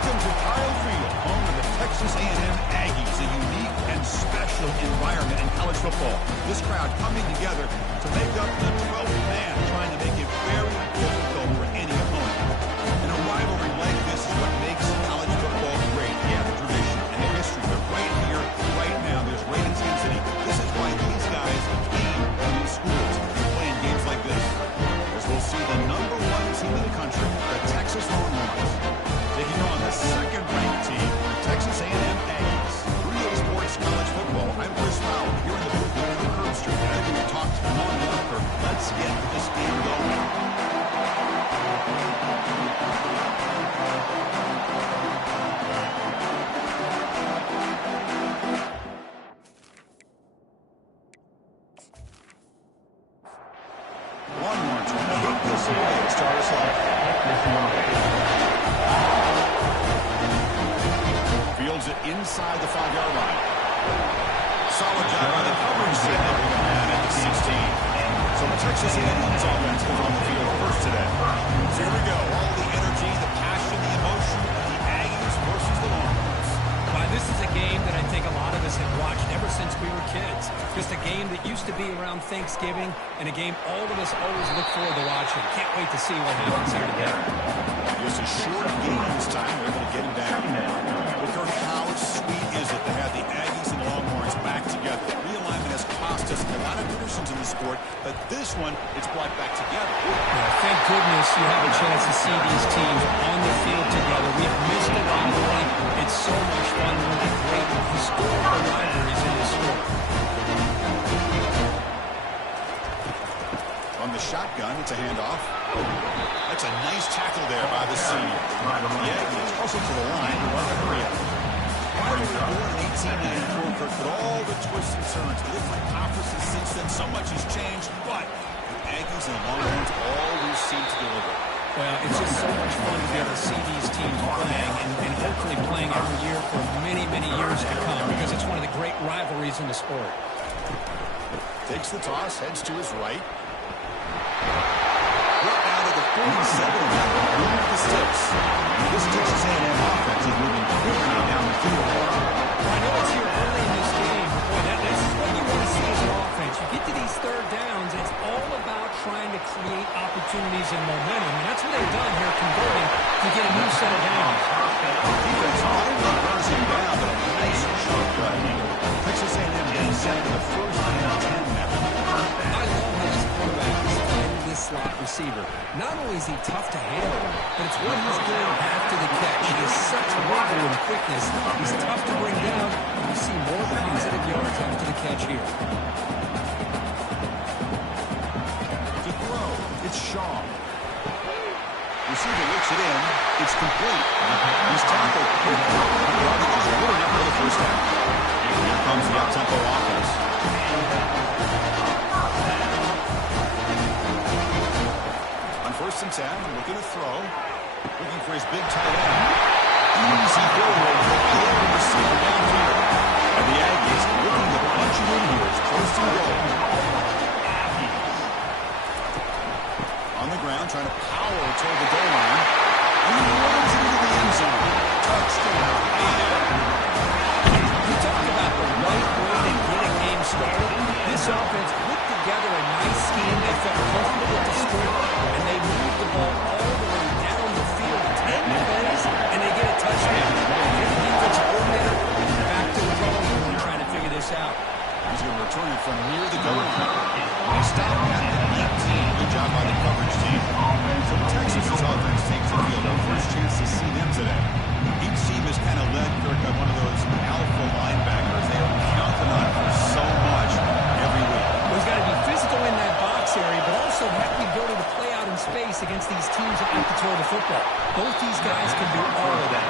Welcome to Kyle Field, home of the Texas A&M Aggies, a unique and special environment in college football. This crowd coming together to make up the 12th man, trying to make it very difficult for any opponent. And a rivalry like this is what makes college football great. Yeah, the tradition and the history, but right here, right now, there's great intensity. This is why these guys came to these schools to play in games like this. As we'll see the #1 team in the country, the Texas Longhorns, taking on the second-ranked team, the Texas A&M Aggies. 3A Sports College Football. I'm Chris Fowler here in the booth with Kirk Herbstreit. I think we've talked long enough, Kirk. Let's get this game going. Longhorns will kick this away to start us off. Fields it inside the 5-yard line. Solid job by the coverage team. They bring him down at the 16. So Texas A&M's offense is on the field first today. So here we go. All the energy, the passion, the emotion of the Aggies versus the Longhorns. Well, this is a game that I think a lot of us have watched ever since we were kids. Just a game that used to be around Thanksgiving, and a game all of us always look forward to watching. Can't wait to see what happens here today. Just a short game this time. They're able to get him down. Well, Kirk, how sweet is it to have the Aggies and Longhorns back together? Realignment has cost us a lot of traditions in the sport, but this one, it's brought back together. Yeah, thank goodness you have a chance to see these teams on the field together. We have missed it all the way. It's so much fun when the great historical rivalries in this sport. On the shotgun, it's a handoff. That's a nice tackle there by the senior. The Aggies hustle to the line to run the hurry up. Born in 1894, Kirk, but all the twists and turns, the different conferences since then, so much has changed, but the Aggies and Longhorns always seem to deliver. Well, it's just so much fun to be able to see these teams playing and hopefully playing every year for many, many years to come, because it's one of the great rivalries in the sport. Takes the toss, heads to his right. Right now to the 47, and that will move the sticks. This Texas A&M offense is moving quickly down the field. Well, I know it's here early in this game, but boy, this is what you want to see as an offense. You get to these third downs, it's all about trying to create opportunities and momentum, and that's what they've done here, converting to get a new set of downs. Defense only burns him down, but a nice short cut. Texas A&M getting set to the first and 10 now. I love how this quarterback is finding this slot receiver. Not only is he tough to handle, but it's what he's doing after the catch. He has such wiggle and quickness. He's tough to bring down, and you see more positive yards after the catch here. To throw, it's Shaw. Receiver looks it in. It's complete. He's tackled quickly. The yardage is good enough for the first down. Here comes the up-tempo offense. On 1st and 10, looking to throw. Looking for his big tight end. Easy throw right over the receiver downfield. And the Aggies looking to punch it in here. It's 1st and goal. On the ground, trying to power toward the goal line. And he runs into the end zone. Touchdown. You talk about the right way to get a game started. This offense put together a nice scheme. They felt comfortable with the script, and they moved the ball all the way down the field 10 plays, and they get a touchdown. Here's the defensive coordinator back to the drawing board trying to figure this out. He's going to return it from near the goal line. They stop at the 18. Good job by the coverage team. So Texas's offense takes the field. Our first chance to see them today. Each team is kind of led, Kirk, by one of those alpha linebackers. They are counted on for so much every week. Well, he's got to be physical in that box area, but also have the ability to play out in space against these teams that like to throw the football. Both these guys can do all of that.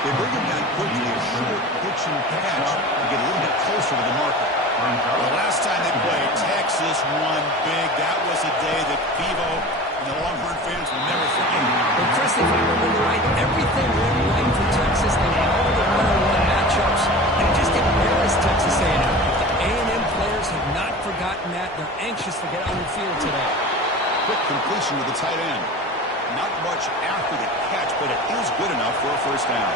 They bring him down quickly, a short pitch and catch to get a little bit closer to the marker. The last time they played, Texas won big. That was a day that Bevo and the Longhorn fans will never forget. Well, Chris, if I remember right, everything went right for Texas. They won all the one-on-one matchups, and it just embarrassed Texas A&M. The A&M players have not forgotten that. They're anxious to get on the field today. Quick completion to the tight end. Not much after the catch, but it is good enough for a first down.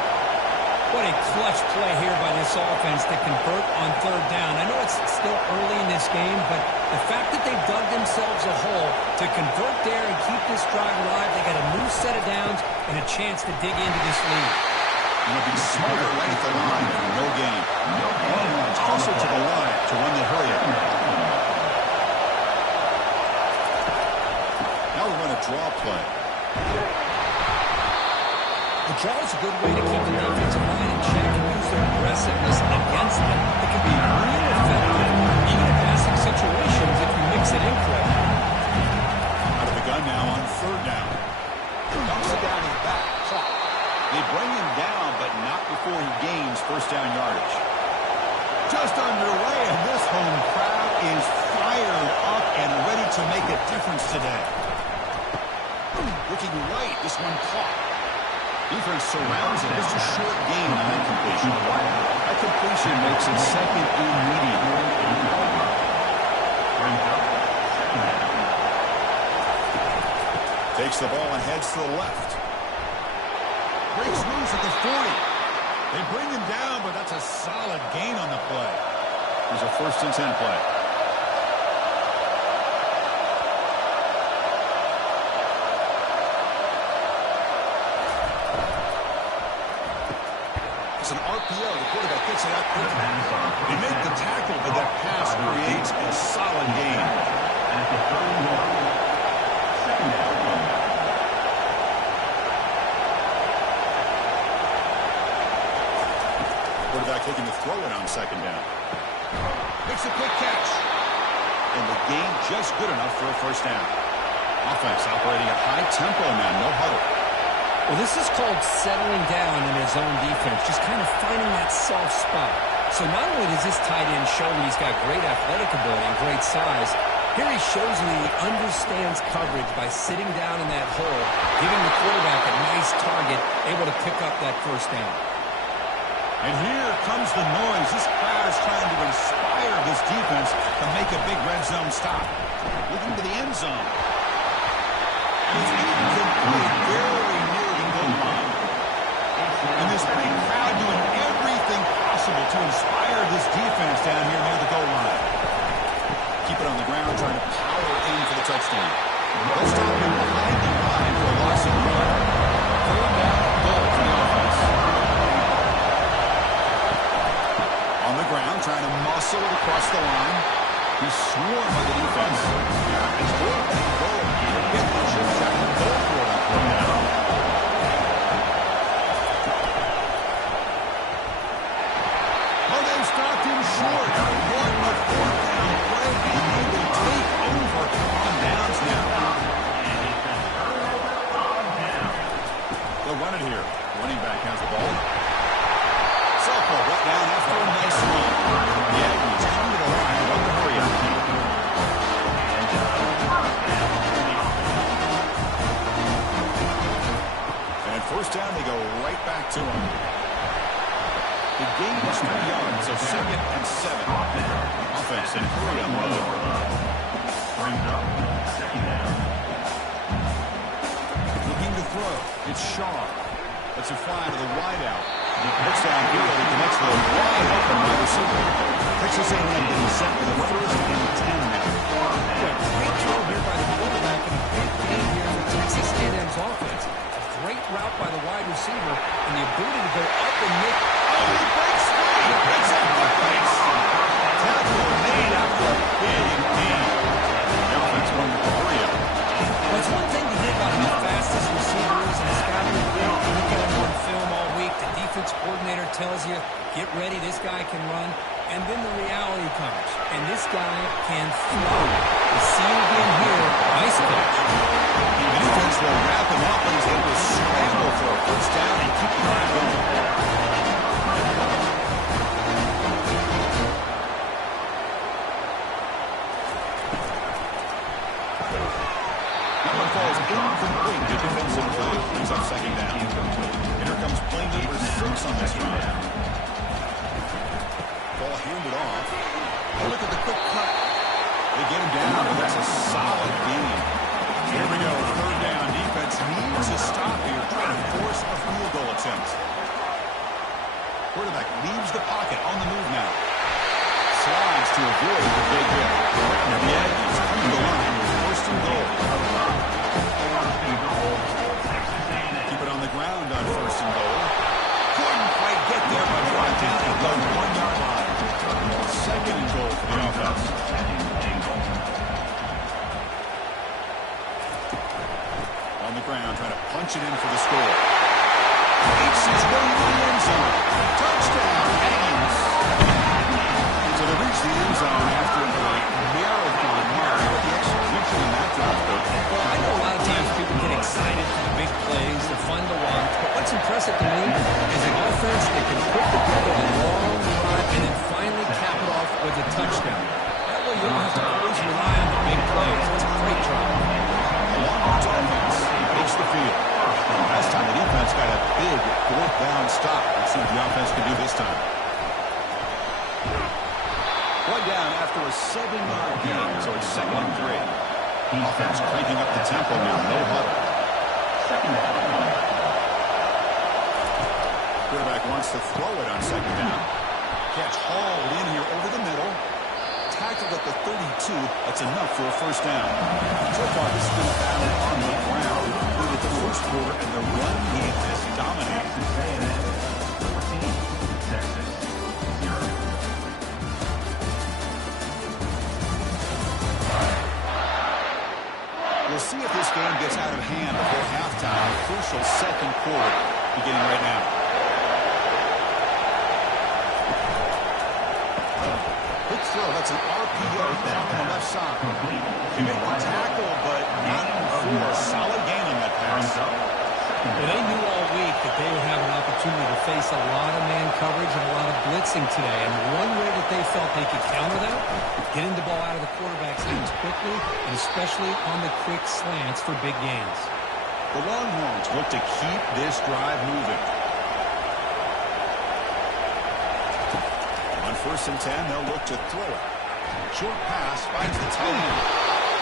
What a clutch play here by this offense to convert on third down. I know it's still early in this game, but the fact that they've dug themselves a hole to convert there and keep this drive alive, they got a new set of downs and a chance to dig into this lead. Going to be smarter right at the line for no gain. Closer to the line to run the hurry up. Now we run a draw play. The draw is a good way to keep the defensive line in check and use their aggressiveness against them. It can be real effective, even in passing situations if you mix it in correctly. Out of the gun now on third down. Knocks it down in the back. Caught. They bring him down, but not before he gains first down yardage. Just underway, and this home crowd is fired up and ready to make a difference today. Looking right, this one caught. Defense surrounds it. Just a short gain on that completion. That completion makes it second and medium. Takes the ball and heads to the left. Breaks loose at the 40. They bring him down, but that's a solid gain on the play. Here's a 1st and 10 play. It's an RPO. The quarterback gets it out quickly. They make the tackle, but that pass creates a solid gain. Quarterback taking the throw it on second down. Makes a quick catch. And the gain just good enough for a first down. Offense operating at high tempo now, no huddle. Well, this is called settling down in his own defense, just kind of finding that soft spot. So not only does this tight end show that he's got great athletic ability and great size, here he shows me he understands coverage by sitting down in that hole, giving the quarterback a nice target, able to pick up that first down. And here comes the noise. This crowd is trying to inspire this defense to make a big red zone stop. Looking to the end zone. He's incomplete, very near the goal line. And this big crowd doing everything possible to inspire this defense down here near the goal line. Keep it on the ground, trying to power in for the touchdown. They'll stop him behind the line for a loss of 1. Third down, goal for the offense. On the ground, trying to muscle it across the line. He's swarmed by the defense. It's quarterback goal. Get the chip shot and go for it on third down. Oh, they stopped him short. What a fourth down play. And they will take over on downs now. They'll run it here. Running back has the ball. Selko brought down after a nice run. The Aggies come to the line and run the hurry up. And at first down, they go right back to him. The gain is 3 yards, so 2nd and 7. Offense and hurry up mode. Looking to throw. It's Shaw. Let's it fly to the wideout. Looks downfield. He connects with a wide open wide receiver. Texas A&M getting set for the 1st and 10 now. Great throw here by the quarterback and a big gain here for Texas A&M's offense. A great route by the wide receiver and the ability to go up and make. Oh, he breaks free. It's up the face. Tackle made after a big gain. The offense won with the hurry up. Well, it's one thing to hear about how fast this receiver is and scouting the field. You look at him on film all week. The defense coordinator tells you, get ready, this guy can run. And then the reality comes. And this guy can throw. You see him again here. Nice catch. The defense will wrap him up and he's able to scramble for a first down and keep the drive going. Number falls incomplete to defensive play. He's on second down. And here comes play number 6 on this drive. Ball handed off. Oh, look at the quick cut. They get him down, but that's a solid gain. Here we go. Third down. Defense offense needs to stop here, trying to force a field goal attempt. Quarterback leaves the pocket on the move now. Slides to avoid the big hit. And the Aggies come to the line with first and goal. Keep it on the ground on first and goal. Couldn't quite get there, but brought down at the 1-yard line. Second and goal for the offense. On the ground, trying to punch it in for the score. Makes his way to the end zone. Touchdown, Aggies. So they reach the end zone after a marathon mark. The execution in that drop, though. Well, I know a lot of times people get excited for the big plays, the fun to watch, but what's impressive to me is an offense that can put together a long drive and then finally cap it off with a touchdown. That way you don't have to always rely on the big plays. It's a great drive. Longhorns offense takes the field. Last time the defense got a big fourth down stop. Let's see what the offense can do this time. One down after a 7-yard gain, so it's 2nd and 3. Offense cranking up the tempo now, no huddle. Quarterback wants to throw it on 2nd down. Catch hauled in here over the middle. Tackled at the 32. That's enough for a first down. So far, this has been a battle on the ground. Included the first quarter, and the run game has dominated. We'll see if this game gets out of hand before halftime. A crucial second quarter beginning right now. Quick throw. That's an RPO down on the left side. He made the tackle, but not for a solid gain on that pass. Well, they knew all week that they would have an opportunity to face a lot of man coverage and a lot of blitzing today. And one way that they felt they could counter that, getting the ball out of the quarterback's hands quickly, and especially on the quick slants for big gains. The Longhorns look to keep this drive moving. On 1st and 10, they'll look to throw it. Short pass finds the tight end.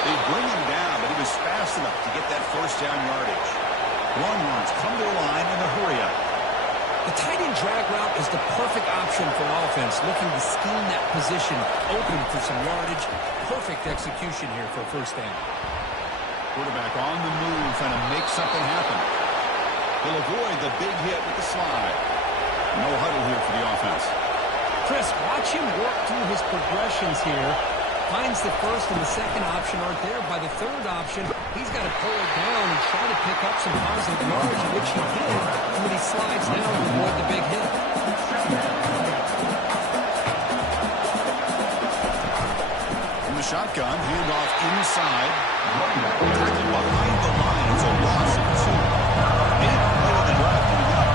They bring him down, but he was fast enough to get that first down yardage. Longhorns come to the line in a hurry-up. The tight end drag route is the perfect option for offense, looking to scheme that position open for some yardage. Perfect execution here for a first down. Quarterback on the move, trying to make something happen. He'll avoid the big hit with the slide. No huddle here for the offense. Chris, watch him work through his progressions here. Finds the first and the second option aren't there. By the third option, he's got to pull it down and try to pick up some positive yards, which he did when he slides down to avoid the big hit. From the shotgun, handoff inside. Tackle behind the line. It's a loss of 2. 8th play of the drive coming up.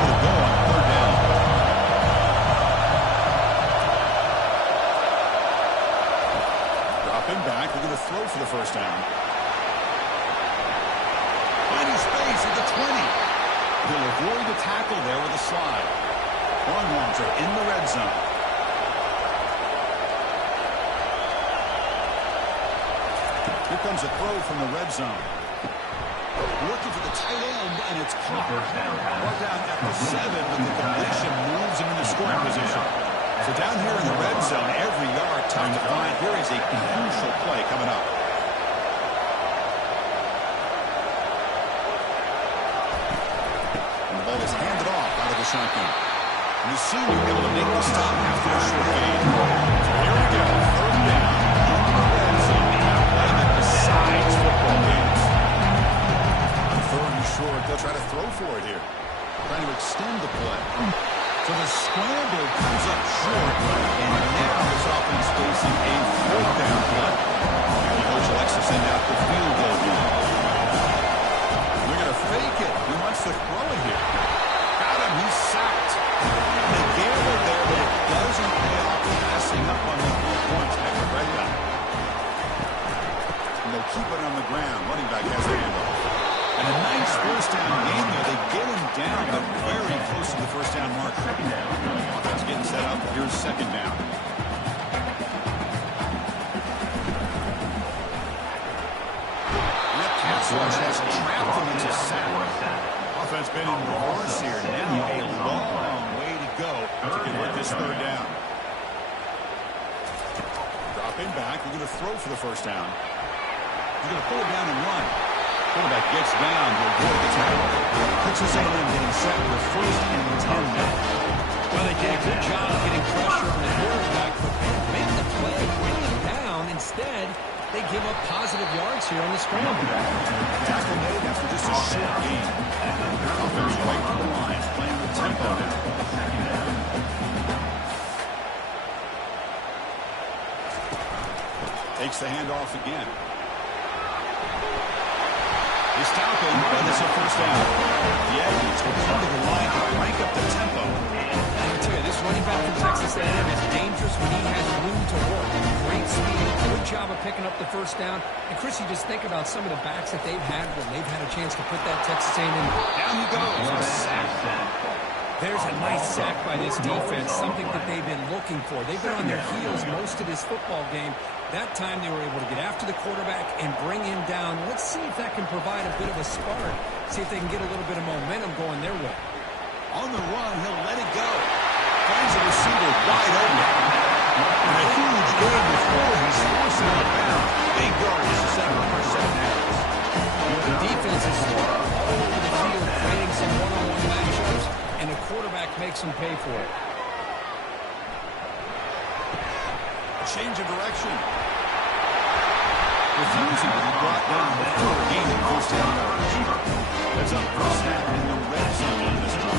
Way to go on 3rd down. Dropping back, we're going to throw for the first down. Finding space at the 20. He'll avoid the tackle there with a slide. Longhorns are in the red zone. Here comes a throw from the red zone. Looking for the tight end, and it's caught. Brought down at the 7, but the completion moves him into scoring position. So down here in the red zone, every yard tough to find. Here is a crucial play coming up. And the ball is handed off out of the shotgun. And the senior able to make the stop after a short gain. So here we go, 3rd down. In the red zone, a play that decides football games. On 3rd and short, they'll try to throw for it here. Trying to extend the play. So the scramble comes up short, and now this offense facing a 4th down play. And the coach elects to send out the field goal unit. They're going to fake it. He wants to throw it here. Got him. He's sacked. They gambled there, but it doesn't pay off passing up on the 3 points. I regret that. And they'll keep it on the ground. Running back has the handoff. And a nice first down game there. They get him down, but very close to the first down mark. Offense getting set up. Here's 2nd down. And that pass rush has trapped Offense been in reverse here. Now a long way to go to convert this third down. Dropping back. They're going to throw for the first down. He's going to pull it down and run. Quarterback gets down to avoid the tackle. Texas A&M getting set for first and 10 now. Well, they did a good job getting pressure on the quarterback, but they make the play, bring him down. Instead, they give up positive yards here on the scramble. Tackle made after just a short gain. Offense right to the line, playing with tempo now. Takes the handoff again. He's stopping, but it's a first down. The Aggies will come to the line to crank up the tempo. I tell you, this running back from Texas A&M is dangerous when he has room to work. Great speed, good job of picking up the first down. And Chris, you just think about some of the backs that they've had when they've had a chance to put that Texas A&M. Down he goes. A sack. There's a nice sack by this defense, something that they've been looking for. They've been on their heels most of this football game. That time they were able to get after the quarterback and bring him down. Let's see if that can provide a bit of a spark. See if they can get a little bit of momentum going their way. On the run, he'll let it go. Finds a receiver wide open. And a huge gain before he's forced out of bounds. Big yards to set up for second halves. The defense is all over the field creating some one-on-one matchups, and the quarterback makes them pay for it. Change of direction. Refusing to be brought down before gaining first down yards. That's up first snap in the red zone in this one.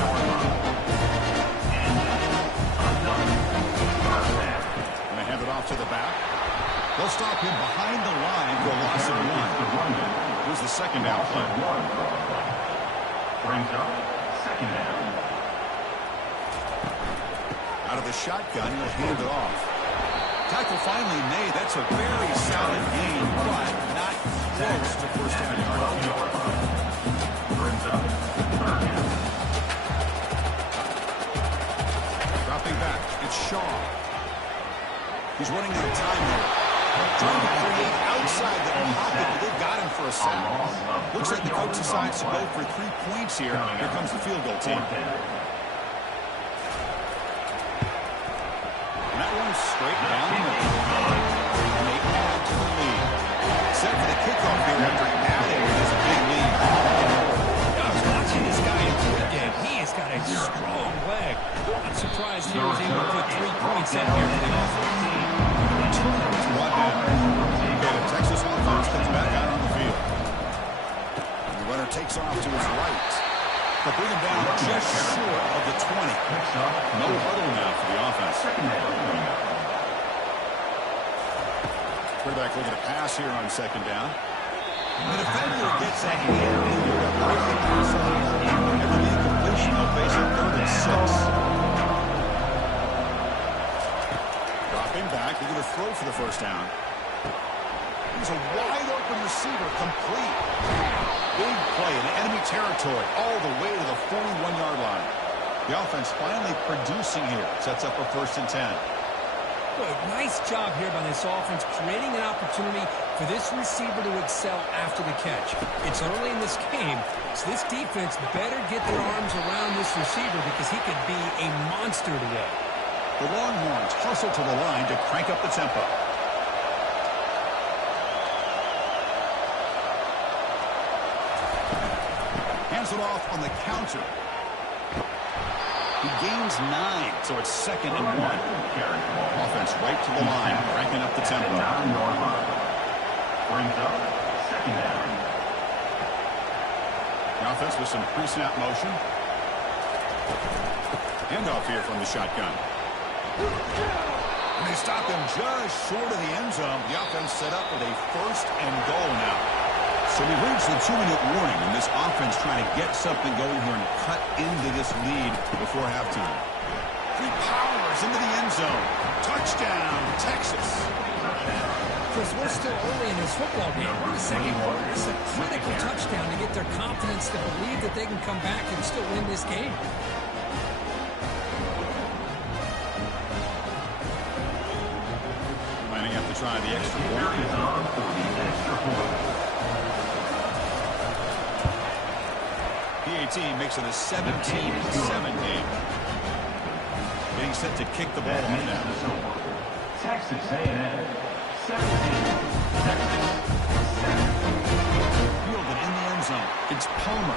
Going to hand it off to the back. They'll stop him behind the line for a loss of 1. Here's the second down play. Brings up second down. Out of the shotgun, he'll hand it off. Tackle finally made. That's a very solid gain, but not close to first down yardage. Dropping back, it's Shaw. He's running out of time here. Trying to create outside the pocket, but they've got him for a sack. Looks like the coach decides to go for 3 points here. Here comes the field goal team. Straight down the middle. And they add to the lead. Set for the kickoff here after adding with this big lead. I was watching this guy in pregame. He has got a strong leg. I'm surprised he was able to put 3 points in here for the offense. It's 1 down. Okay, the Texas offense comes back out on the field. And the runner takes off to his right. They'll bring him down just short of the 20. No huddle now for the offense. Quarterback looking to pass here on second down. The defender gets a hand in here to break the pass off. And the incompletion will face a 3rd and 6. Dropping back. They're going to throw for the first down. He's a wide open receiver, complete. Big play in enemy territory all the way to the 41-yard line. The offense finally producing here. Sets up a 1st and 10. Good. Nice job here by this offense, creating an opportunity for this receiver to excel after the catch. It's early in this game, so this defense better get their arms around this receiver because he could be a monster today. The Longhorns hustle to the line to crank up the tempo. Hands it off on the counter. He gains 9, so it's 2nd and 1. Offense right to the line, cranking up the tempo. Brings up second down. The offense with some pre-snap motion. Handoff here from the shotgun. And they stop him just short of the end zone. The offense set up with a 1st and goal now. So we reached the 2-minute warning, and this offense trying to get something going here and cut into this lead before halftime. He powers into the end zone. Touchdown, Texas. Chris, we're still early in this football game. We're in the second quarter. It's a critical touchdown to get their confidence to believe that they can come back and still win this game. Might have to try the extra point. He PAT makes it a 17-7 game. Getting set to kick the ball off now. Texas A&M 17, Texas 7. Fielded in the end zone. It's Palmer.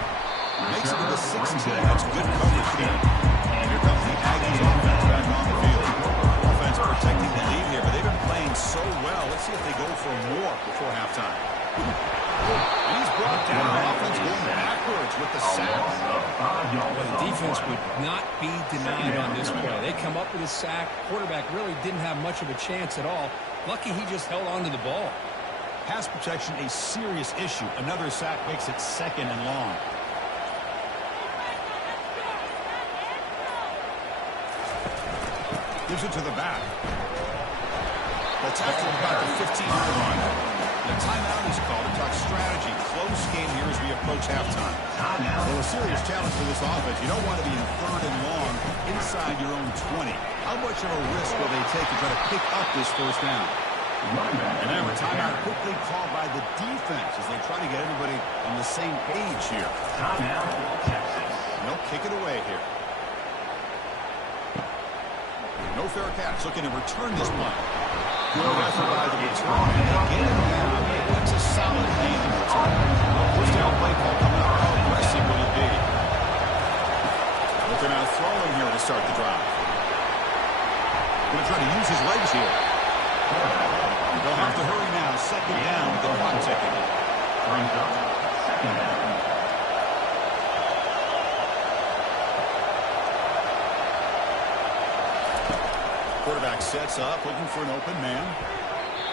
Makes it to the 16. That's good coverage there. And here comes the Aggies offense back on the field. Offense protecting the lead here, but they've been playing so well. Let's see if they go for more before halftime. And he's brought down. Offense going backwards with the sack. Well, the defense would not be denied on this play. They come up with a sack. Quarterback really didn't have much of a chance at all. Lucky he just held on to the ball. Pass protection, a serious issue. Another sack makes it 2nd and long. Gives it to the back. They'll tackle him about the 15-yard line. The timeout is called to talk strategy. Close game here as we approach halftime. Well, a serious challenge for this offense. You don't want to be in 3rd and long inside your own 20. How much of a risk will they take to try to pick up this 1st down? And now a timeout quickly called by the defense as they try to get everybody on the same page here. Timeout, Texas. They'll kick it away here. No fair catch. Looking to return this punt. Good effort by the return. And they get it down. That's a solid gain in return. 1st down play call coming up. How aggressive will it be? Looking out throwing here to start the drive. Going to try to use his legs here. They'll have to hurry now. 2nd down with the clock ticking. Brings up 2nd down. Quarterback sets up, looking for an open man.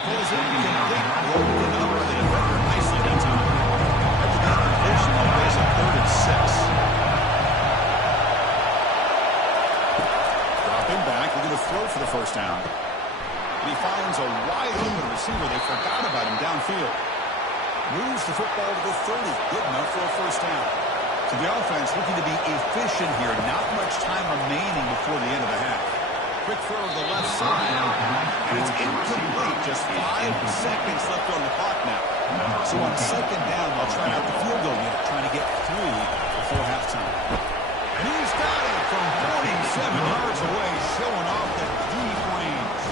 Pulls in, complete, broken up with the defender nicely that time. That's a good position on base of 3rd and 6. Dropping back, looking to throw for the 1st down. And he finds a wide open receiver. They forgot about him downfield. Moves the football to the 30. Good enough for a 1st down. So the offense looking to be efficient here. Not much time remaining before the end of the half. Quick throw to the left side, and it's incomplete. Just 5 seconds left on the clock now. So on 2nd down, they'll try out the field goal unit, trying to get through before halftime. And he's got it from 47 yards away, showing off the deep range.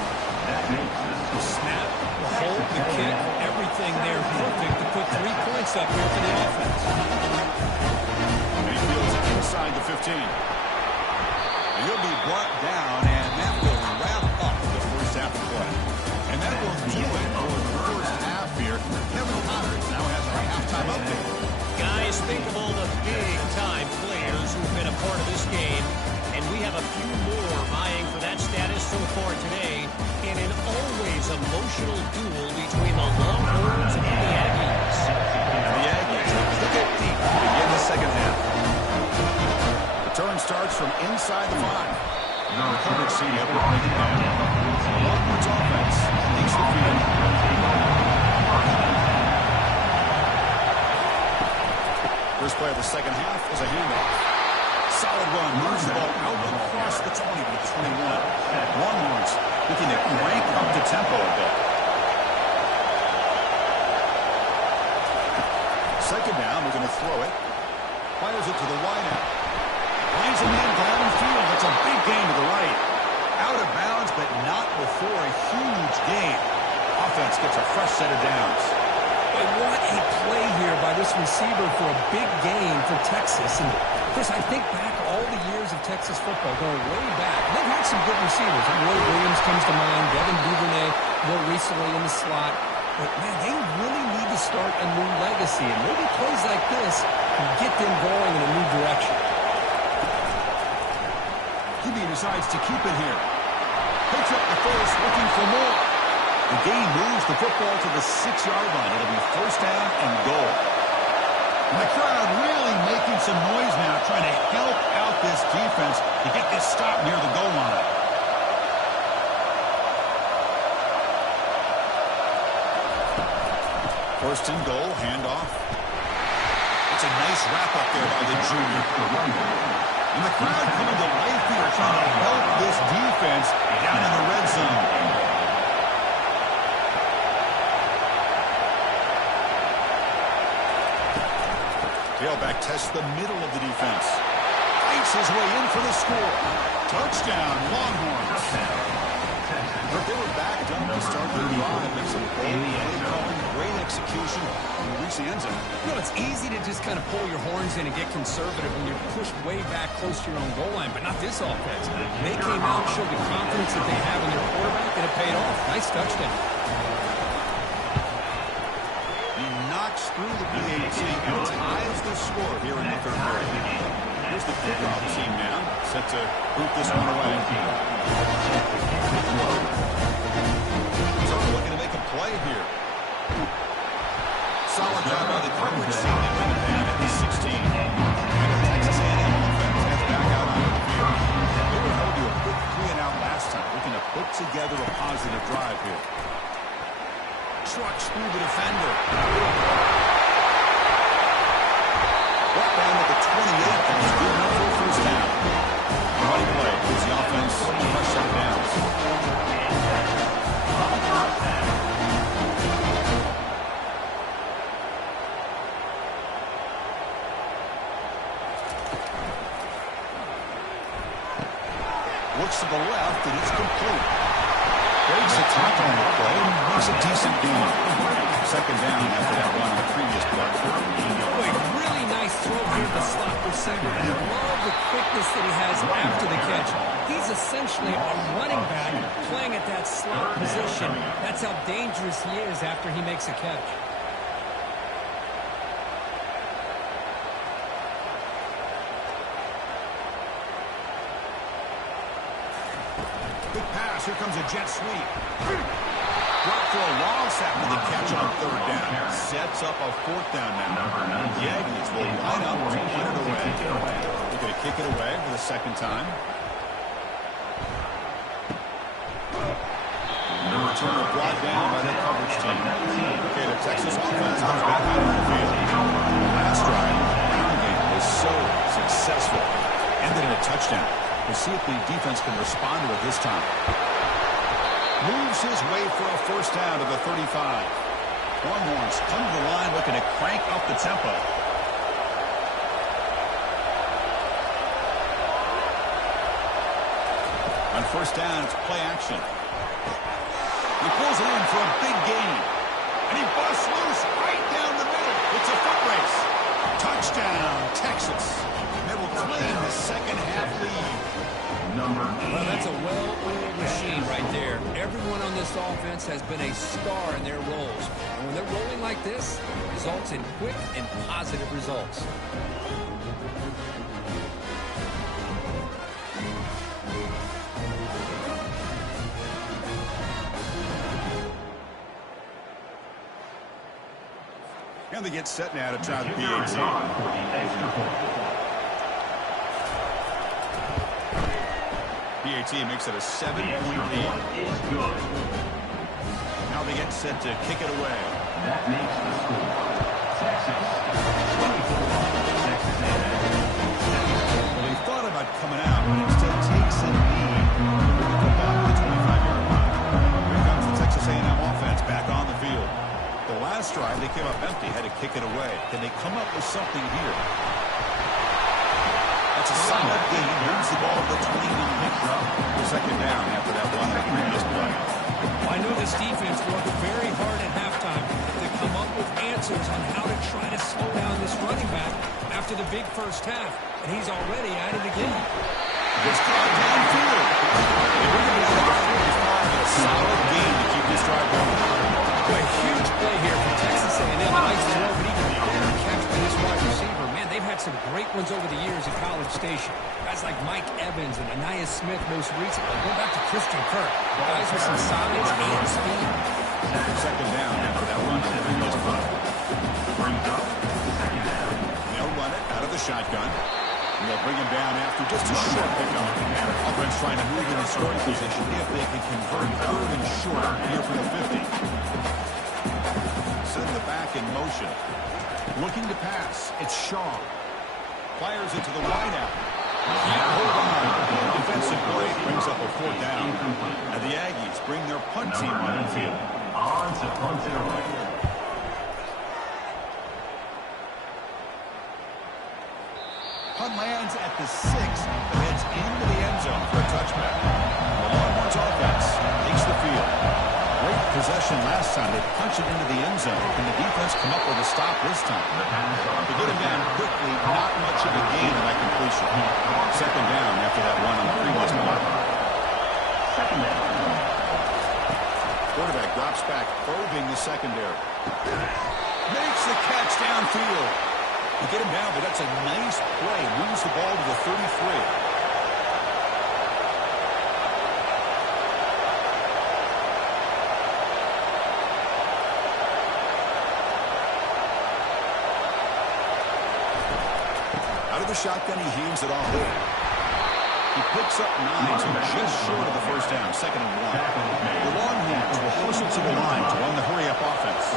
The snap, the hold, the kick, everything there perfect to put 3 points up here for the offense. And he fields it inside the 15. He'll be brought down, and that will wrap up the 1st half of play. And that will do it for the 1st half here. Kevin Connors now has our halftime update. Guys, think of all the big-time players who've been a part of this game, and we have a few more vying for that status so far today in an always emotional duel between the Longhorns and the Aggies. And the Aggies took it deep to begin the 2nd half. Turn starts from inside the 5. Coverage C able to break it down. Longhorns offense takes the field. First play of the 2nd half is a handoff. Solid run, moves the ball out across the 20 to the 21. Longhorns looking to crank up the tempo a bit. 2nd down, we're going to throw it. Fires it to the wideout. Finds a man downfield. That's a big gain to the right. Out of bounds, but not before a huge gain. Offense gets a fresh set of downs. But what a play here by this receiver for a big gain for Texas. And Chris, I think back all the years of Texas football, going way back. They've had some good receivers. Roy Williams comes to mind. Devin Duvernay more recently in the slot. But, man, they really need to start a new legacy. And maybe plays like this can get them going in a new direction. He decides to keep it here. Picks up the 1st, looking for more. The gain moves the football to the 6-yard line. It'll be 1st down and goal. And the crowd really making some noise now, trying to help out this defense to get this stop near the goal line. 1st and goal, handoff. It's a nice wrap-up there by the junior. And the crowd coming to life here, trying to help this defense down in the red zone. Tailback tests the middle of the defense. Fights his way in for the score. Touchdown, Longhorns. They were backed up to start their drive and some bold play calling, great execution, and reach the end zone. You know, it's easy to just kind of pull your horns in and get conservative when you're pushed way back close to your own goal line, but not this offense. They came out and showed the confidence that they have in their quarterback, and it paid off. Nice touchdown. He knocks through the PAT and ties the score here in the third period. Here's the kickoff team now, set to boot this one away. So looking to make a play here. Solid job by the coverage team. They bring it down at the 16. And the Texas A&M offense heads back out on the field. They were able to do a quick 3-and-out last time, looking to put together a positive drive here. Trucks through the defender. Brought down at the 28, and it's good enough for a first down. Running play gives the offense a rush set downs. Looks to the left, and it's complete. Breaks the tackle on the play and makes a decent gain. Second down after that run on the previous play. Boy, really nice throw here to the slot receiver. I love the quickness that he has after the catch. He's essentially a running back playing at that slot position. That's how dangerous he is after he makes a catch. Good pass. Here comes a jet sweep. Drop for a loss after the catch on third down. Sets up a fourth down now. The Aggies will line up to put it away. They're going to kick it away for the second time. The returner brought down by the coverage team. Okay, the Texas offense comes back out on the field. Last drive, the ground game was so successful. Ended in a touchdown. We'll see if the defense can respond to it this time. Moves his way for a first down to the 35. Longhorns come to the line looking to crank up the tempo. On first down, it's play action. He pulls it in for a big gain. And he busts loose right down the middle. It's a foot race. Touchdown, Texas. They will claim the second half lead. Well, that's a well-oiled machine right there. Everyone on this offense has been a star in their roles. And when they're rolling like this, it results in quick and positive results. And they get set now to try the PAT. PAT makes it a 7-point lead. Now they get set to kick it away. That makes the score Texas 24, Texas A&M. Well, he thought about coming out, but instead takes a knee. Come back to the 25-yard line. Here comes the Texas A&M offense back on the field. The last drive, they came up empty, had to kick it away. Can they come up with something here? That's a solid gain. Moves the ball to the 29. Second down after that one in the previous play. Well, I know this defense worked very hard at halftime to come up with answers on how to try to slow down this running back after the big first half, and he's already at it again. Gets caught downfield. They bring it down to the 45 and a solid gain to keep this drive going. A huge play here for Texas A&M. A nice throw, but even better catch by this wide receiver. Man, they've had some great ones over the years at College Station. Guys like Mike Evans and Anais Smith most recently. Going back to Christian Kirk. Guys with some size and speed. Second down after that run on the previous play. Brings up second down. They'll run it out of the shotgun. And they'll bring him down after just a short pickup. Offense trying to move in the scoring position if they can convert third and short here for the 50. Send the back in motion. Looking to pass. It's Shaw. Fires it to the wideout. Can't hold on. Defensive play brings up a fourth down. And the Aggies bring their punt team on the field. On to punt it away. one lands at the 6 and heads into the end zone for a touchback. The Longhorns offense takes the field. Great possession last time. They punch it into the end zone. Can the defense come up with a stop this time? To get him down quickly, not much of a gain on that completion. Second down after that one on the previous play. Second down. Quarterback drops back, probing the secondary. Makes the catch downfield. You get him down, but that's a nice play. Moves the ball to the 33. The shotgun, he heaves it off. He picks up 9, so just short of the first down, 2nd and 1. The Longhorns will hustle to the line to run the hurry-up offense.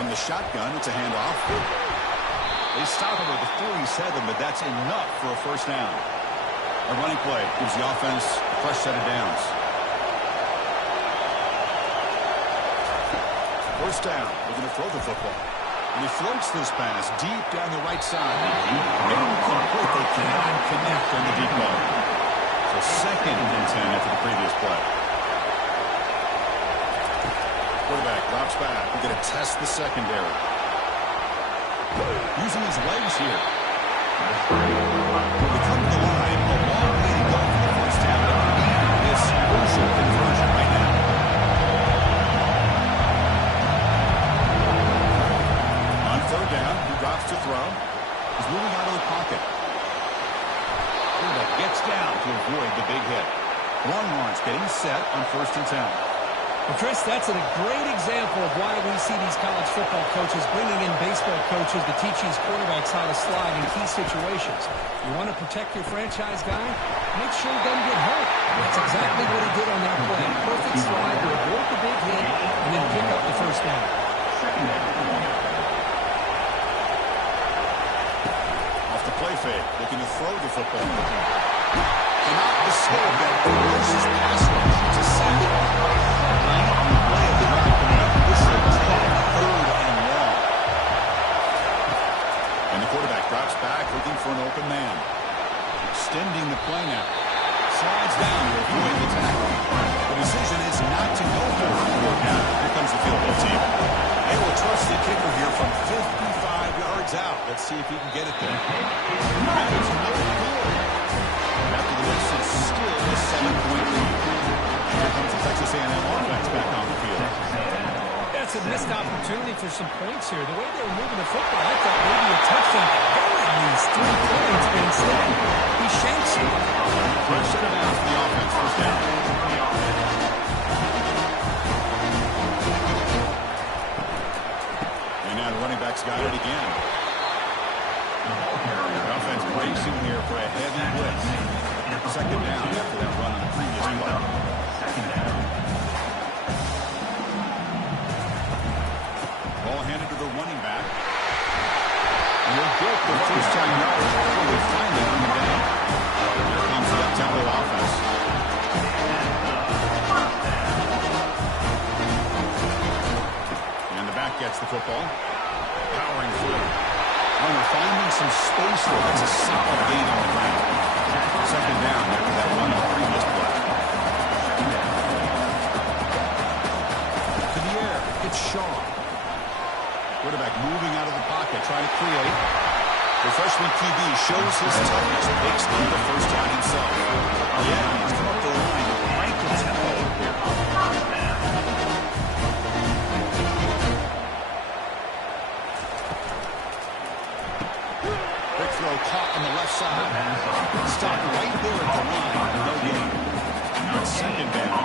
On the shotgun, it's a handoff. They stop him at the 47, but that's enough for a first down. A running play gives the offense a fresh set of downs. First down, we're going to throw the football. And he floats this pass deep down the right side. Incomplete. They cannot connect on the deep ball. So 2nd and 10 after the previous play. Quarterback drops back. We're going to test the secondary. Using his legs here. They come to the line. A long way to go for the first down. This crucial conversion right now. Third down, he drops to throw. He's moving out of the pocket. Quarterback gets down to avoid the big hit. Longhorns getting set on 1st and 10. Well, Chris, that's a great example of why we see these college football coaches bringing in baseball coaches to teach these quarterbacks how to slide in key situations. You want to protect your franchise guy? Make sure he doesn't get hurt. That's exactly what he did on that play. Perfect slide to avoid the big hit and then pick up the first down. Second down. Play fake, looking to throw the football. Cannot mistake that ferocious pass rush. It's a sack. Line on the play of the drive coming up. This is a tough 3rd and long. And the quarterback drops back, looking for an open man. Extending the play now. Slides down to avoid the tackle. The decision is not to go for the 4th down. Here comes the field goal team. They will trust the kicker here from 55 yards out. Let's see if he can get it there. That is no good. After the miss, it's still a 7-point lead. Here comes the Texas A&M offense back on the field. That's a missed opportunity for some points here. The way they were moving the football, I thought maybe a touchdown. There at least 3 points, but instead, he shanks it. Fresh set of downs for the offense. First down. Running backs got it again. The offense breaks in here for a heavy blitz. 2nd down after that run on the previous play. Second down. Ball handed to the running back. And they'll get the first time yards before they find it on the down. Here comes the up-tempo offense. And the back gets the football. Powering through. And we're finding some space there. That's a solid gain on the ground. 2nd down after that run on the previous play. To the air. It's Shaw. Quarterback moving out of the pocket, trying to create. The freshman QB shows his toughness. Takes down the first down himself. Yeah, he's come up the line. Crank the tempo here. Caught on the left side. Stopped right there at the line. No gain. Now it's 2nd down.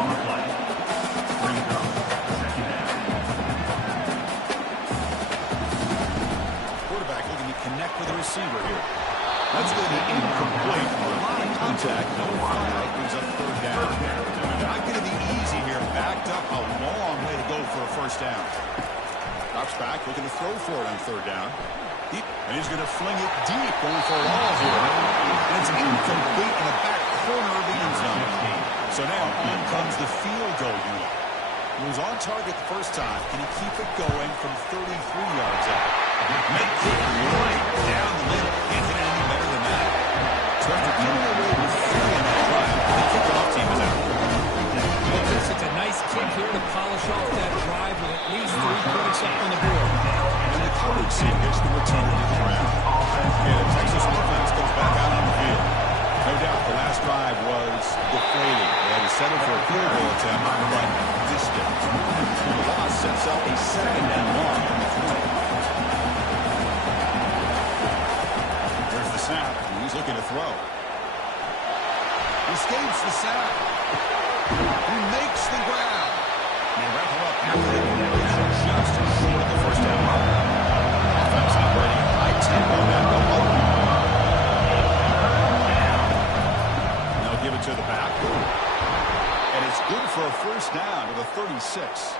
Quarterback looking to connect with the receiver here. That's going to be incomplete. A lot of contact. No flag. Brings up 3rd down. Not going to be easy here. Backed up a long way to go for a first down. Drops back. Looking to throw for it on 3rd down. And he's going to fling it deep, going for a wall here. And it's incomplete in the back corner of the end zone. So now in comes the field goal unit. He was on target the first time. Can he keep it going from 33 yards out? Make it right down the middle. Can't hit it any better than that. So after coming away with 3 on that drive, the kickoff team is out. Well, Chris, it's a nice kick here to polish off that drive with at least 3 points up on the board. And the coverage team gets the return to the ground. And the Texas offense comes back out on the field. No doubt the last drive was deflating. They had to settle for a field goal attempt, but this did. The loss sets up a 2nd and 1 from the 20. There's the snap. He's looking to throw. Escapes the sack. He makes the grab. They wrap him up after the completion, just short of the first down. Offense operating at high tempo now. They'll give it to the back. And it's good for a first down to the 36.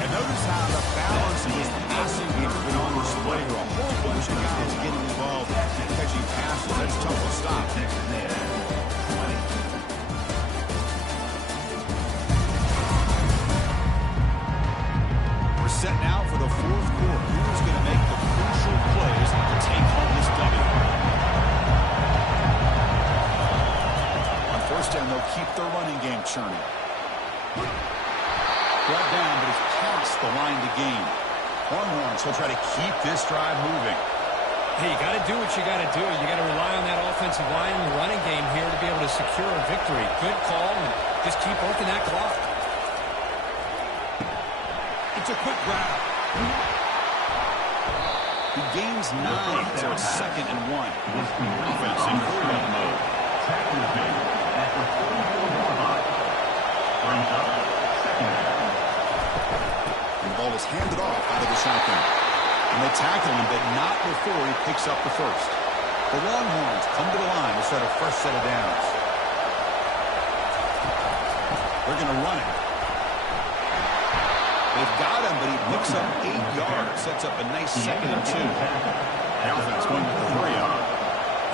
And notice how the balance of this passing game has been on display here. A whole bunch of guys getting involved in catching passes. That's tough to stop. We're set now for the 4th quarter. Who's going to make the crucial plays to take home this W? On first down, they'll keep their running game churning. Brought down, but it's past the line to gain. Longhorns will try to keep this drive moving. Hey, you got to do what you got to do. You got to rely on that offensive line and the running game here to be able to secure a victory. Good call, and just keep working that clock. It's a quick grab. He gains 9, so it's 2nd and 1. Offense in full-run mode. And the ball is handed off out of the shotgun. And they tackle him, but not before he picks up the first. The Longhorns come to the line to start a fresh set of downs. They're going to run it. They've got him, but he picks up 8 yards. Sets up a nice 2nd and 2. The offense going with the 3-out.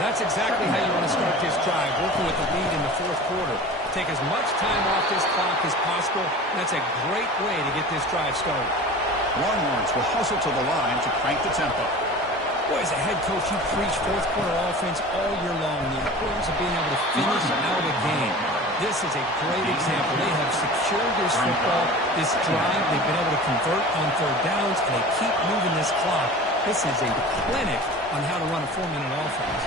That's exactly how you want to start this drive, working with the lead in the 4th quarter. Take as much time off this clock as possible. That's a great way to get this drive started. Longhorns will hustle to the line to crank the tempo. Boy, as a head coach, you preach 4th quarter offense all year long. The importance of being able to finish out a game. This is a great example. They have secured this football, this drive. They've been able to convert on 3rd downs, and they keep moving this clock. This is a clinic on how to run a 4-minute offense.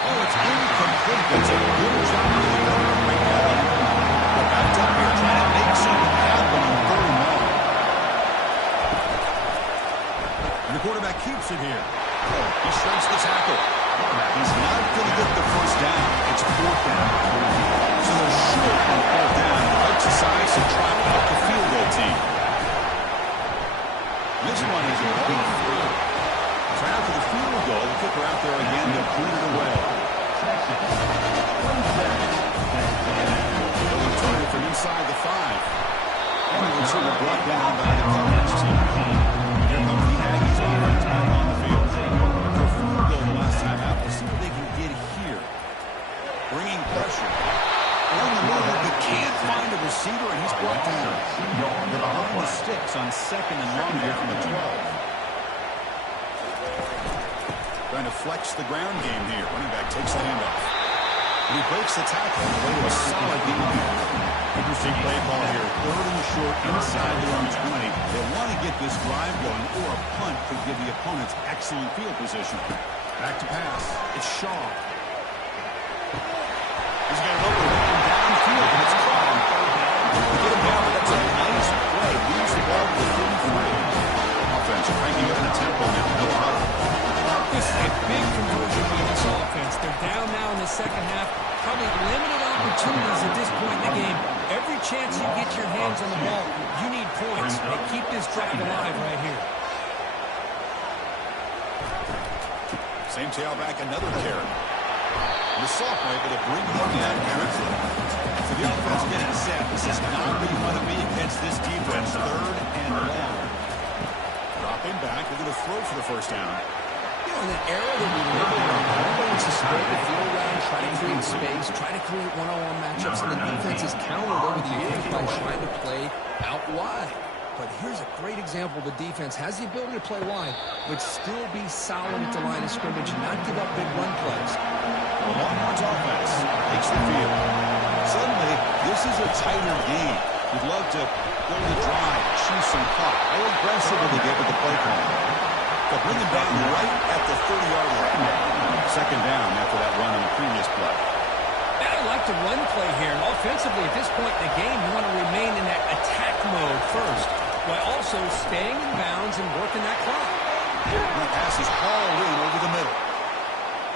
Oh, it's incomplete. That's a good job of the owner to bring that up. They're backed up here trying to make something happen on 3rd and 1. And the quarterback keeps it here. He shreds the tackle. He's not going to get the first down. It's 4th down. So they're short on 4th down. The coach decides to try out the field goal team. This one is all through. Try out for the field goal. The kicker out there again to put it away. They'll return it from inside the 5. And the receiver brought down by the coverage team. Here comes the Aggies offense back on the field. For a field goal the last time out. Let's see what they can get here. Bringing pressure. On the move, but can't find a receiver, and he's brought down. They're behind the sticks on 2nd and 1 here from the 12. Trying to flex the ground game here. Running back takes the handoff. And he breaks the tackle on the way to a solid game. Interesting play call here. 3rd and short inside their own 20. They want to get this drive going, or a punt could give the opponents excellent field position. Back to pass. It's Shaw. He's got it over downfield, and it's caught on 3rd down. Get him down, but that's a nice play. Leaves the ball within 3. Offense cranking up the tempo now. No problem. This is a big conversion by this offense. They're down now in the 2nd half. Probably limited opportunities at this point in the game. Every chance you get your hands on the ball, you need points. They keep this drive alive right here. Same tailback, another carry. The sophomore able to bring him down quickly. So the offense getting set. This is not where you want to be against this defense. 3rd and long. Dropping back. We're going to throw for the first down. In an era that we live in, everyone wants to spread the field around, try to create space, try to create one-on-one matchups, and the defense has countered over the years by trying to play out wide. But here's a great example. The defense has the ability to play wide, but still be solid at the line of scrimmage and not give up big run plays. The Longhorns offense takes the field. Suddenly, this is a tighter game. You'd love to go to the drive, choose some clock. How aggressive will they get with the play call? They'll bring them down right at the 30-yard line. Second down after that run on the previous play. And I like the run play here. And offensively, at this point in the game, you want to remain in that attack mode first, while also staying in bounds and working that clock. The pass is hauled in over the middle.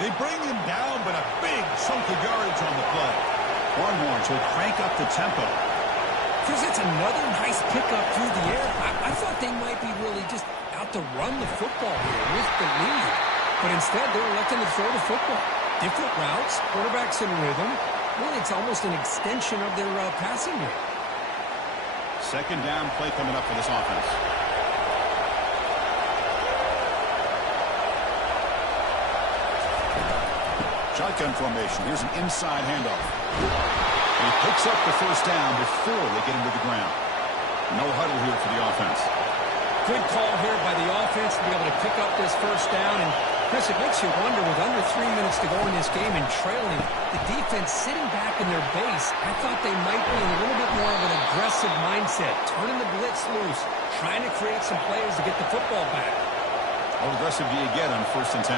They bring him down, but a big chunk of yardage on the play. Longhorns will crank up the tempo. Chris, it's another nice pickup through the air. I thought they might be really just out to run the football here with the lead. But instead, they're electing to throw the football. Different routes, quarterbacks in rhythm. Really, it's almost an extension of their passing game. Second down play coming up for this offense. Shotgun formation. Here's an inside handoff. He picks up the first down before they get him to the ground. No huddle here for the offense. Good call here by the offense to be able to pick up this first down. And, Chris, it makes you wonder, with under 3 minutes to go in this game and trailing, the defense sitting back in their base, I thought they might be in a little bit more of an aggressive mindset, turning the blitz loose, trying to create some plays to get the football back. How aggressive do you get on 1st and 10?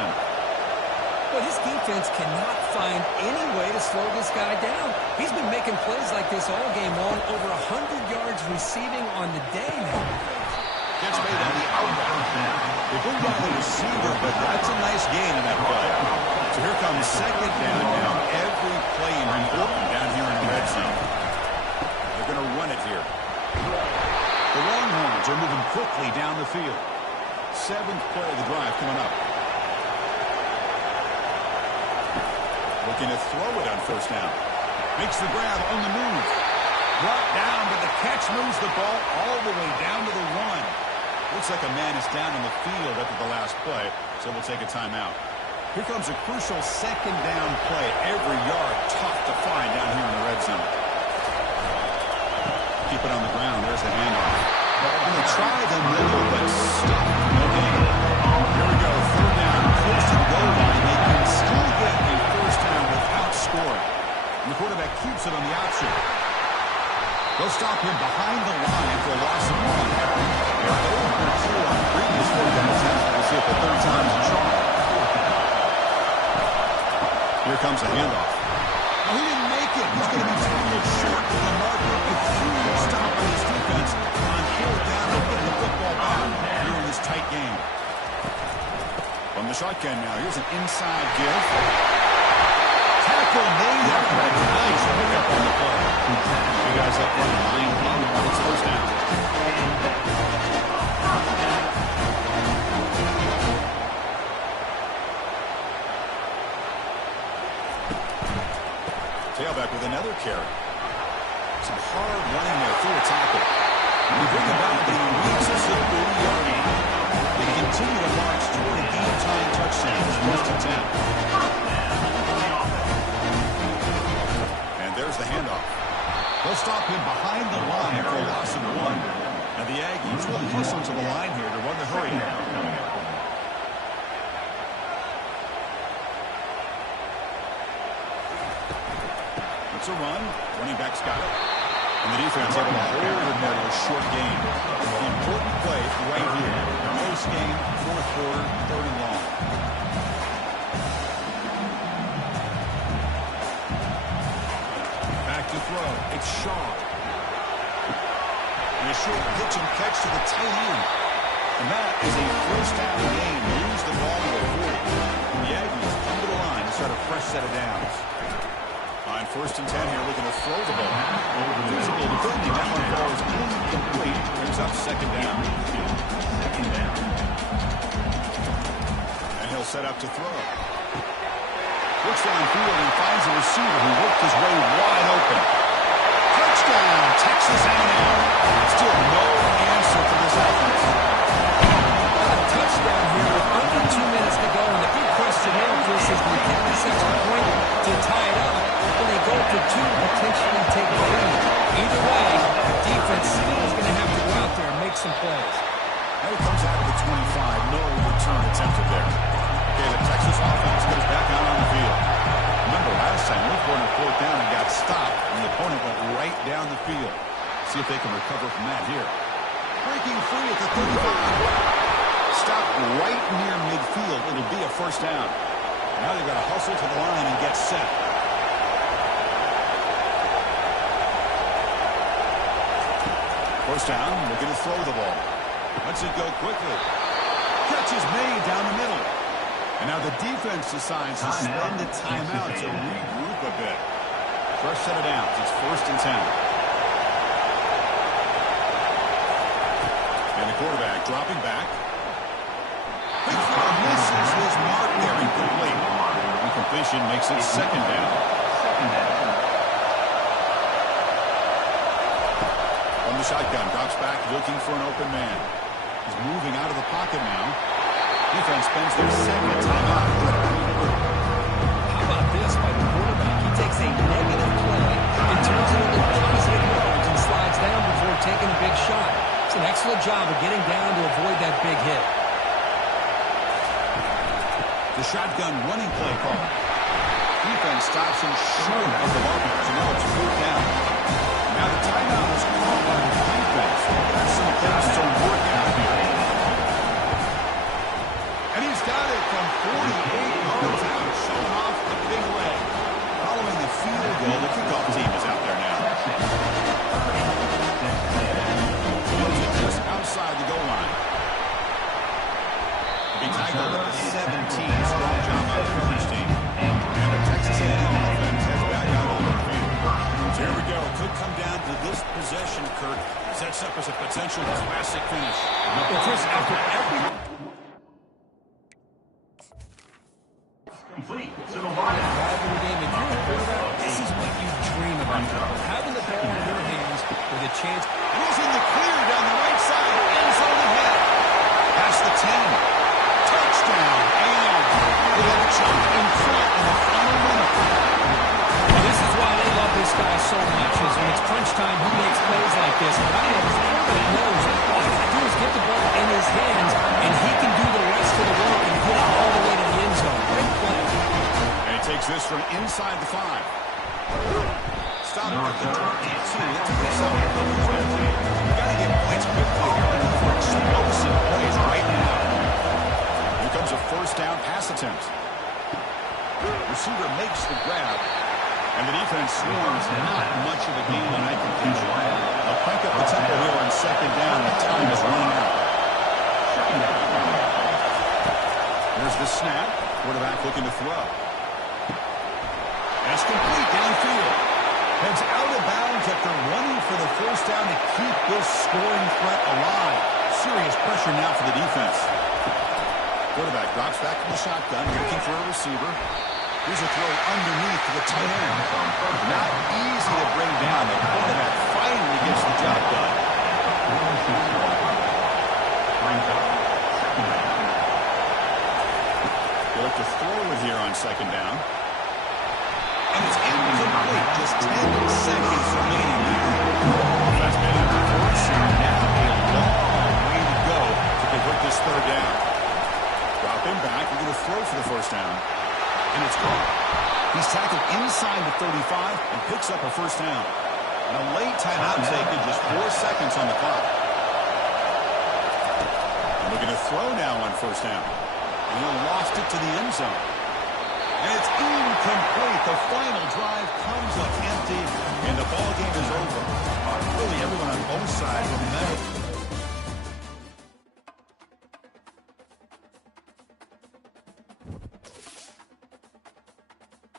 But his defense cannot find any way to slow this guy down. He's been making plays like this all game long, over 100 yards receiving on the day now. Gets made on the outbound. They bring down the receiver, but that's a nice gain in that play. So here comes second down. Now every play is important down here in the red zone. They're going to run it here. The Longhorns are moving quickly down the field. 7th play of the drive coming up. Looking to throw it on 1st down. Makes the grab on the move. Brought down, but the catch moves the ball all the way down to the 1. Looks like a man is down in the field after the last play, so we'll take a timeout. Here comes a crucial second down play. Every yard tough to find down here in the red zone. Keep it on the ground. There's the handoff. And they try the middle, but stop. No gain. Here we go. 3rd down. Close to the goal line. They can still get a 1st down without scoring. And the quarterback keeps it on the option. They'll stop him behind the line for a loss of 1. They're 0-2 on previous 4th down attempts. We'll see if the 3rd time's a charm. Here comes a handoff. Well, he didn't make it. He's going to be tackled short of the marker. A huge stop on his defense on 4th down to get the football back here in this tight game. From the shotgun now, here's an inside give. Tackle made. Nice pickup on the play. You guys up front line on its 1st down. Tailback with another carry. Some hard running there through a tackle. We bring it back, but he reaches the 30-yard line. They continue to march toward a game-time touchdown. 1st and 10. And there's the handoff. They'll stop him behind the line for a loss of 1. And the Aggies will hustle to the line here to run the hurry. It's a run. Running back's got it. And the defense able to hold him there to a short gain. The important play right here. Close game, 4th quarter, 3rd and long. Back to throw. It's Shaw. And a short pitch and catch to the tight end. And that is a 1st down gain. Lose the ball to the 40. The Aggies come to the line to start a fresh set of downs. On 1st and 10 here, looking to throw the ball. Physical defending. That one falls incomplete. Brings up 2nd down. And he'll set up to throw. Looks downfield and finds a receiver who worked his way wide open. Touchdown, Texas A&M. Still no answer for this offense. A touchdown here with under 2 minutes to go in right near midfield. It'll be a first down. Now they've got to hustle to the line and get set. First down, looking to throw the ball. Lets it go quickly. Catch is made down the middle. And now the defense decides to spend a timeout to regroup a bit. Fresh set of downs. It's 1st and 10. And the quarterback dropping back. Big throw misses his mark there, incomplete. Incompletion makes it 2nd down. From the shotgun, drops back looking for an open man. He's moving out of the pocket now. Defense spends their 2nd timeout. How about this by the quarterback? He takes a negative play and turns it into positive yards and slides down before taking a big shot. It's an excellent job of getting down to avoid that big hit. The shotgun running play call. Defense stops him short of the ball. So now it's 4th down. Now the timeout is called by the defense. That's some things to work out here. And he's got it from 48 yards out, showing off the big leg. Following the field goal, the kickoff team is out there now. Throws it just outside the goal line. Be tackled at the 17. Strong job by the coverage team. And the Texas A&M offense heads back out on the field. So here we go. Could come down to this possession, Kirk. Sets up as a potential classic finish. Well, Chris, after every... Complete to the line. Driving the game, if you're a quarterback, this is what you dream about. Having the ball in your hands with a chance. He's in the clear down the right side. End zone ahead. Past the 10. Touchdown. And they have a jump in front in the final minute. And this is why they love this guy so much, is when it's crunch time, he makes plays like this. But I know his quarterback knows all he got to do is get the ball in his hands, and he can do the rest of the work and get it all the way to the end zone. Great play. And he takes this from inside the 5. Stop at the 22. That's a good sign. You got to get points quickly here and look for explosive plays right now. Here comes a first down pass attempt. Receiver makes the grab. And the defense swarms not much of a gain on that completion. They'll crank up the tempo here on 2nd down. The time is running out. There's the snap. Quarterback looking to throw. And it's complete downfield. Heads out of bounds after running for the first down to keep this scoring threat alive. Serious pressure now for the defense. Quarterback drops back from the shotgun, looking for a receiver. Here's a throw underneath to the tight end. Not easy to bring down. The quarterback finally gets the job done. They look to throw it here on 2nd down. And it's incomplete. Just 10 seconds remaining here. Offense made it reverse, and now a long way to go to convert this 3rd down. Drop him back. We're going to throw for the first down. And it's caught. He's tackled inside the 35 and picks up a first down. And a late timeout taken, just 4 seconds on the clock. And looking to throw now on first down. And he lost it to the end zone. And it's incomplete. The final drive comes up empty, and the ball game is over. Really, everyone on both sides